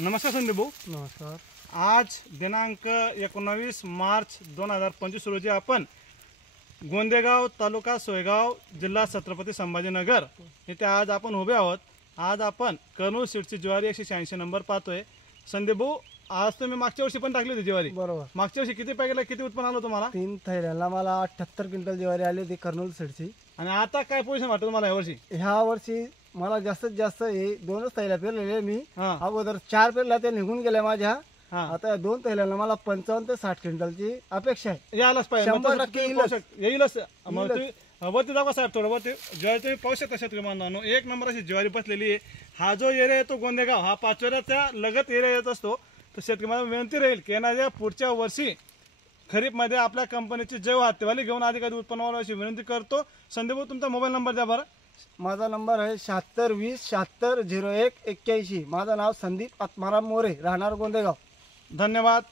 नमस्कार संदीप भाऊ. नमस्कार. आज दिनांक 19 मार्च 2025 रोजी आपण गोंदेगाव तालुका सोयगाव जिल्हा छत्रपती संभाजीनगर येथे आज आपण उभे आहोत. आज आपण कर्नूल सीडची ज्वारी 186 नंबर पाहतोय. संदीप भाऊ, आज तुम्ही मागच्या वर्षी पण टाकली होती ज्वारी. बरोबर. मागच्या वर्षी किती पॅकेटला किती उत्पन्न आलं तुम्हाला? 3 थैल्याला मला 78 क्विंटल ज्वारी आली होती कर्नूल सीडची. आणि आता काय पोझिशन वाटतं तुम्हाला यावर्षी? ह्या वर्षी मला जास्तीत जास्त हे 2च थैल्या पेरलेले मी. हा. अगोदर 4 पेरल्या त्या निघून गेल्या माझ्या. हा. आता 2 थैल्याला मला 55 ते 60 क्विंटलची अपेक्षा आहे. यायलाच पाहिजे. 100% येईलच. मग तुम्ही वरती दाखवा साहेब थोडं वरती. ज्वारी तुम्ही पाहू शकता शेतकरी बांधवांनो, एक नंबर अशी ज्वारी बसलेली आहे. हा जो एरिया येतो गोंदेगाव, हा पाचोऱ्याच्या लगत एरिया येत असतो. तर शेतकरी मला विनंती राहील की येणाऱ्या पुढच्या वर्षी खरीपमध्ये आपल्या कंपनीची जैव हत्तीवाली घेऊन अधिकारी उत्पन्न व्हावं अशी विनंती करतो. संदीप भाऊ, तुमचा मोबाईल नंबर द्या बरं. माझा नंबर आहे 7620 760181. माझं नाव संदीप आत्माराम मोरे, राहणार गोंदेगाव. धन्यवाद.